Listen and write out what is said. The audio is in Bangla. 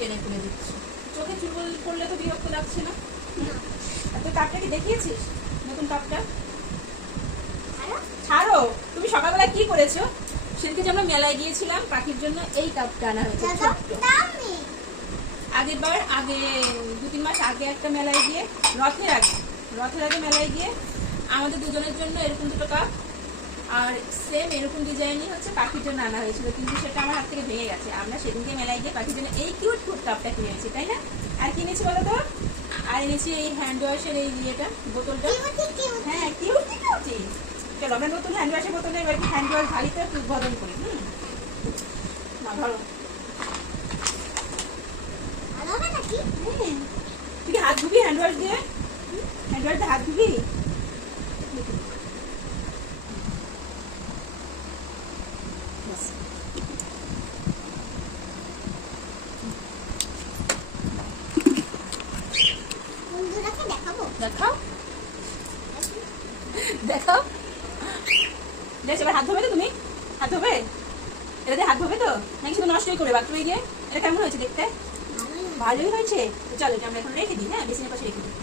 টেনে খুলে দিচ্ছি। চোখে চুল পড়লে তো বিরক্ত লাগছে না? আর তুই কাপটা কি দেখিয়েছিস নতুন কাপটা? ছাড়ো, তুমি সকালবেলা কি করেছো? সেদিকে যে আমরা মেলায় গিয়েছিলাম পাখির জন্য এই কাপটা আনা হয়েছে। আগের বার আগে 2-3 মাস আগে একটা মেলায় গিয়ে রথের আগে মেলায় গিয়ে আমাদের দুজনের জন্য এরকম দুটো কাপ আর সেম এরকম ডিজাইনই হচ্ছে পাখির জন্য আনা হয়েছিল, কিন্তু সেটা আমার হাত থেকে ভেঙে গেছে। আমরা সেদিনকে মেলায় গিয়ে পাখির জন্য এই কিউট কাপটা কিনে এনেছি, তাই না? আর কিনেছি বলো তো, আর এনেছি এই হ্যান্ড ওয়াশের এই ইয়েটা, বোতলটা। হ্যাঁ কিউটি। চলো আমরা নতুন হ্যান্ড ওয়াশের বোতলে এবার কি হ্যান্ড ওয়াশ ঢালিতে উদ্বোধন করি। না ধরো, তুই হাত ধুবি হ্যান্ড ওয়াশ দিয়ে? হ্যান্ড ওয়াশ দিয়ে হাত ধুবি? দেখাও দেখাও। বেশ, এবার হাত ধোবে তো তুমি? হাত ধোবে? এটা দিয়ে হাত ধোবে তো নাকি শুধু নষ্টই করবে বাথরুমে গিয়ে? এটা কেমন হয়েছে দেখতে? ভালোই হয়েছে। চলো এটা আমরা এখন রেখে দিই। হ্যাঁ, বেসিনের পাশে রেখে দিই।